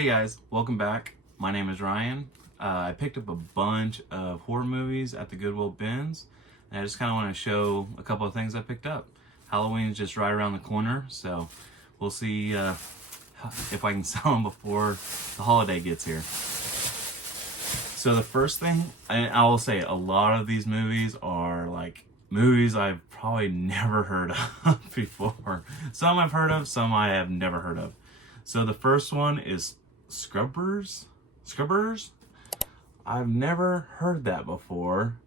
Hey guys, welcome back. My name is Ryan. I picked up a bunch of horror movies at the Goodwill bins, and I just kind of want to show a couple of things I picked up. Halloween's just right around the corner, so we'll see if I can sell them before the holiday gets here. So the first thing, and I will say, a lot of these movies are like movies I've probably never heard of before. Some I've heard of, some I have never heard of. So the first one is Scrubbers? I've never heard that before.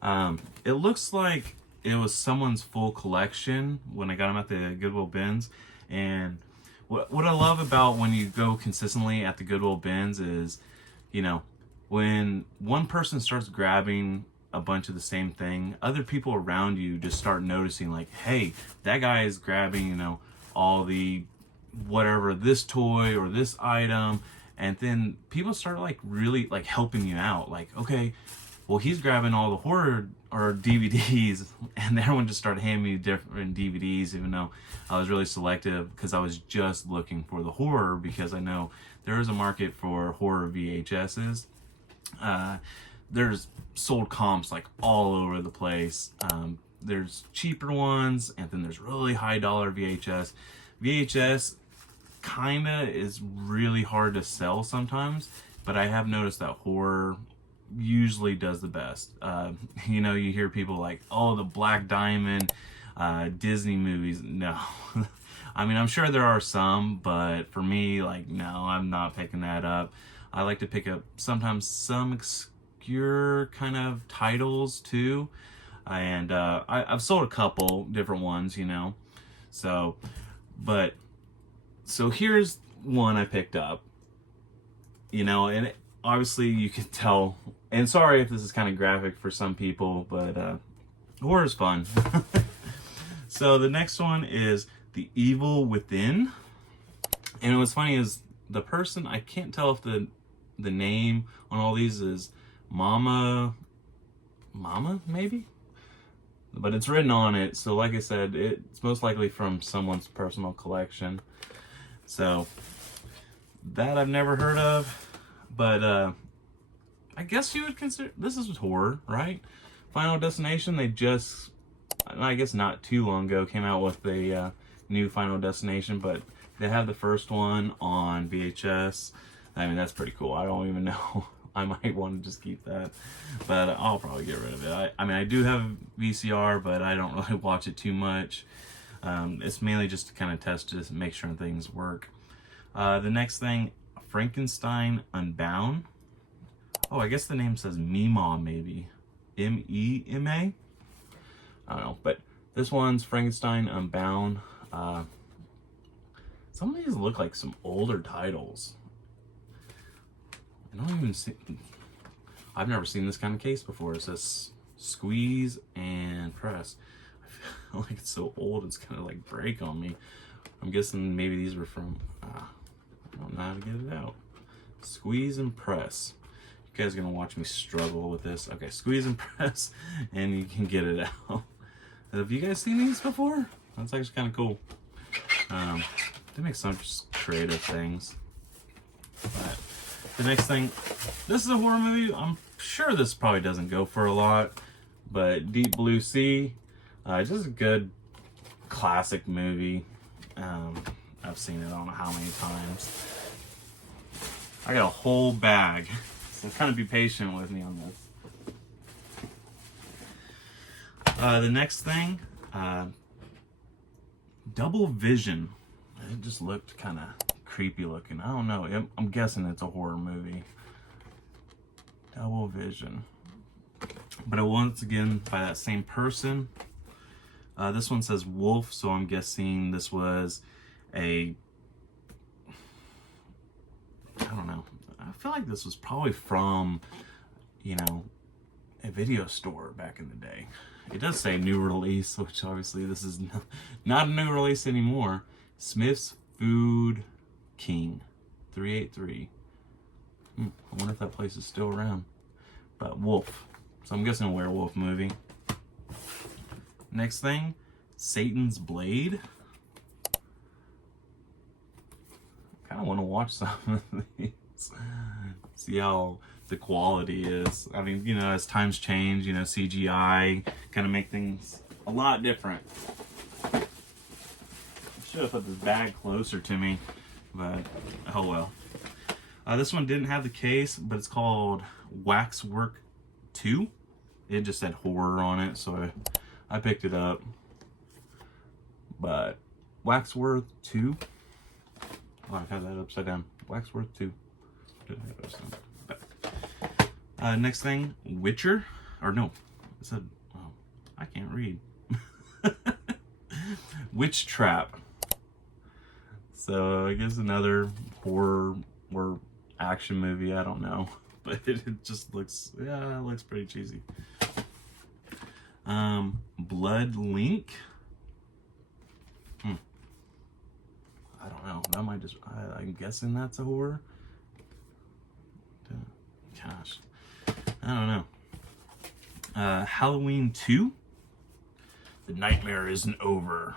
It looks like it was someone's full collection when I got them at the Goodwill bins. And what I love about when you go consistently at the Goodwill bins is, when one person starts grabbing a bunch of the same thing, other people around you just start noticing, like, hey, that guy is grabbing, all the whatever, this toy or this item, and then people start really helping you out, like, okay, well, he's grabbing all the horror or DVDs, and everyone just started handing me different DVDs, even though I was really selective because I was just looking for the horror, because I know there is a market for horror VHSs. There's sold comps like all over the place. There's cheaper ones, and then there's really high dollar VHS. VHS kinda is really hard to sell sometimes, but I have noticed that horror usually does the best. You hear people like, oh, the Black Diamond Disney movies. No. I mean, I'm sure there are some, but for me, no, I'm not picking that up. I like to pick up sometimes some obscure kind of titles too, and I've sold a couple different ones, So here's one I picked up, and obviously you can tell, and sorry if this is kind of graphic for some people, but horror is fun. So the next one is The Evil Within. And what's funny is the person, I can't tell if the name on all these is Mama maybe? But it's written on it, so like I said, it's most likely from someone's personal collection. So that I've never heard of, but I guess you would consider this is horror, right? Final Destination, they just, I guess not too long ago, came out with a new Final Destination, but they have the first one on VHS. I mean, that's pretty cool. I don't even know. I might want to just keep that, but I'll probably get rid of it. I mean, I do have VCR, but I don't really watch it too much. It's mainly just to kind of test to make sure things work. The next thing, Frankenstein Unbound. Oh, I guess the name says Mema, maybe. M-E-M-A? I don't know, but this one's Frankenstein Unbound. Some of these look like some older titles. I've never seen this kind of case before. It says squeeze and press. I feel like it's so old, it's kind of like break on me. I'm guessing maybe these were from, I don't know how to get it out. Squeeze and press. You guys are gonna watch me struggle with this. Okay, squeeze and press, and you can get it out. Have you guys seen these before? That's actually kind of cool. They make some creative things. But the next thing, this is a horror movie. I'm sure this probably doesn't go for a lot, but Deep Blue Sea, just a good classic movie. I've seen it I don't know how many times. I got a whole bag, so kind of be patient with me on this. The next thing, Double Vision. It just looked kind of creepy looking. I don't know. I'm guessing it's a horror movie. Double Vision. But it once again by that same person. This one says Wolf, so I'm guessing this was I don't know. I feel like this was probably from, a video store back in the day. It does say new release, which obviously this is not a new release anymore. Smith's Food King 383. I wonder if that place is still around. But Wolf. So I'm guessing a werewolf movie. Next thing, Satan's Blade. kind of want to watch some of these. See how the quality is. I mean, you know, as times change, you know, CGI kind of make things a lot different. I should have put this bag closer to me, but oh well. This one didn't have the case, but it's called Waxwork 2. It just said horror on it, so I picked it up. But Waxwork 2. Oh, I have that upside down. Waxwork 2. Next thing, Witcher. Or no, it said, oh, I can't read. Witch Trap. So I guess another horror or action movie, I don't know. But it just looks, yeah, it looks pretty cheesy. Blood Link. I don't know. That might just, I'm guessing that's a horror. Gosh. I don't know. Halloween 2. The nightmare isn't over.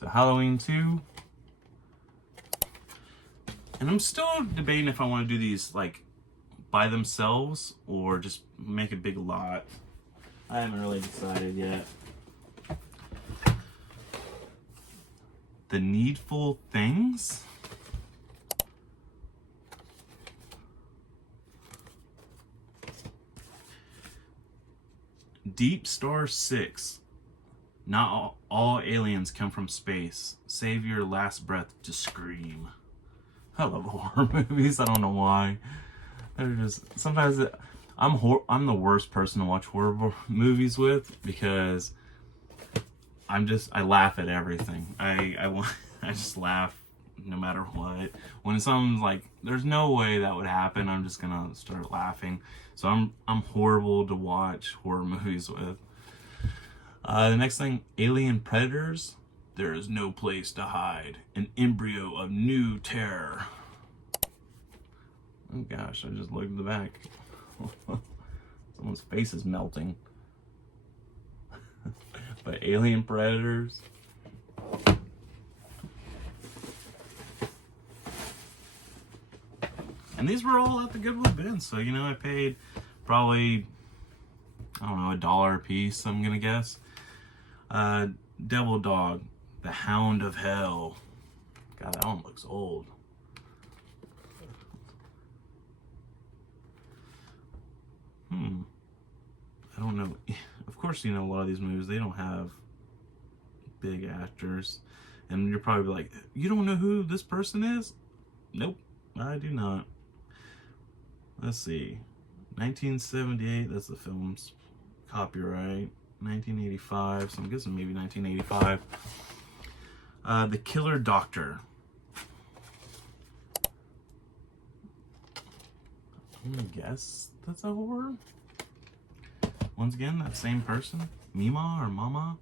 So Halloween 2. And I'm still debating if I want to do these like by themselves or just make a big lot. I haven't really decided yet. The Needful Things. Deep Star 6. Not all aliens come from space. Save your last breath to scream. I love horror movies. I don't know why. They're just sometimes I'm the worst person to watch horror movies with because I laugh at everything. I just laugh no matter what. When something's like, there's no way that would happen, I'm just gonna start laughing. So I'm horrible to watch horror movies with. The next thing, Alien Predators. There is no place to hide. An embryo of new terror. Oh gosh, I just looked at the back. Someone's face is melting. But Alien Predators. And these were all at the Goodwill bin, so you know I paid probably, I don't know, $1 a piece, I'm gonna guess. Devil Dog, The Hound of Hell. God, that one looks old. I don't know. Of course, you know, a lot of these movies, they don't have big actors. And you're probably like, you don't know who this person is? Nope, I do not. Let's see. 1978, that's the film's copyright. 1985, so I'm guessing maybe 1985. The Killer Doctor. I'm gonna guess that's a horror. Once again, that same person. Mima or Mama.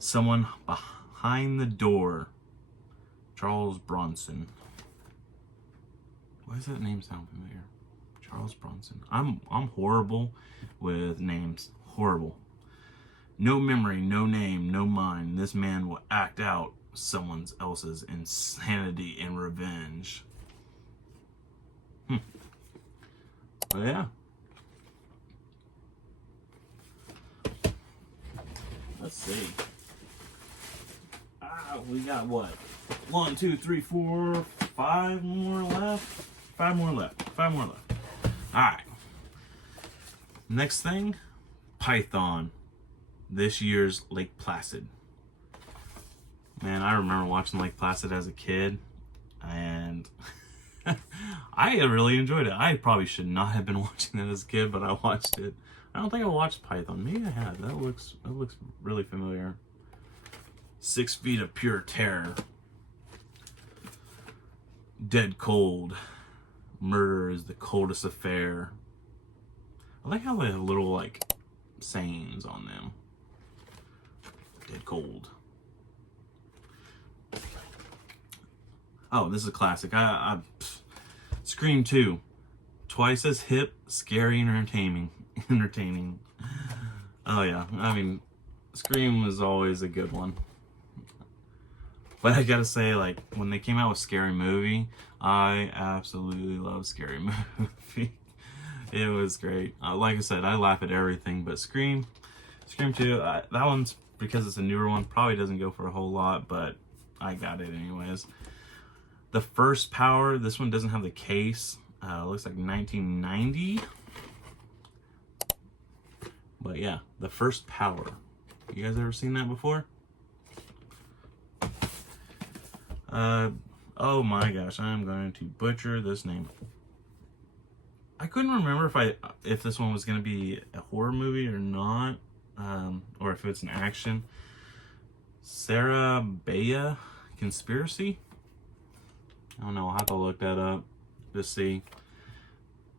Someone Behind the Door. Charles Bronson. Why does that name sound familiar? Charles Bronson. I'm horrible with names. Horrible. No memory, no name, no mind. This man will act out someone else's insanity and revenge. But yeah. Let's see. We got what? 1, 2, 3, 4, 5 more left. 5 more left. 5 more left. Alright. Next thing, Python. This year's Lake Placid. Man, I remember watching Lake Placid as a kid, and I really enjoyed it. I probably should not have been watching it as a kid, but I watched it. I don't think I watched Python. Maybe I had. That looks really familiar. 6 Feet of Pure Terror. Dead Cold. Murder is the coldest affair. I like how they have little like sayings on them. Dead Cold. Oh, this is a classic. Scream 2. Twice as hip, scary, and entertaining. Oh yeah, I mean, Scream is always a good one. But I gotta say, like, when they came out with Scary Movie, I absolutely love Scary Movie. It was great. Like I said, I laugh at everything, but Scream 2, that one's, because it's a newer one, probably doesn't go for a whole lot, but I got it anyways. The First Power, this one doesn't have the case. Looks like 1990. But yeah, The First Power. You guys ever seen that before? Oh my gosh, I'm going to butcher this name. I couldn't remember if this one was going to be a horror movie or not, or if it's an action. Sarah Bea Conspiracy? I don't know, I'll have to look that up to see.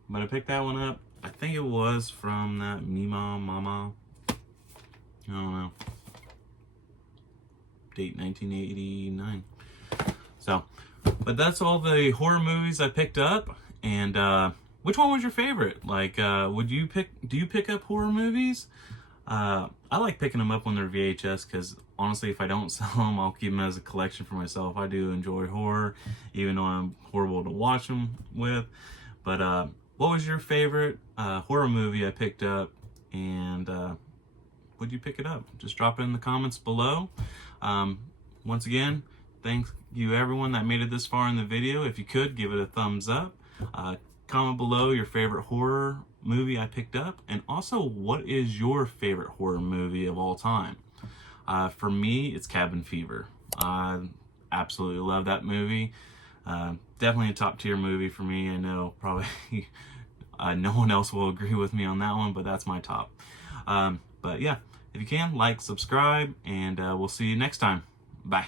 But I picked that one up. I think it was from that Mima Mama. I don't know. Date 1989. So, but that's all the horror movies I picked up. And which one was your favorite? Like, do you pick up horror movies? I like picking them up when they're VHS, because honestly, if I don't sell them, I'll keep them as a collection for myself. I do enjoy horror, even though I'm horrible to watch them with. But what was your favorite horror movie I picked up, and would you pick it up? Just drop it in the comments below. Once again, thank you everyone that made it this far in the video. If you could, give it a thumbs up. Comment below your favorite horror movie I picked up, and also what is your favorite horror movie of all time. For me, it's Cabin Fever. I absolutely love that movie. Definitely a top tier movie for me. I know probably no one else will agree with me on that one, but that's my top. But yeah, if you can, like, subscribe, and we'll see you next time. Bye.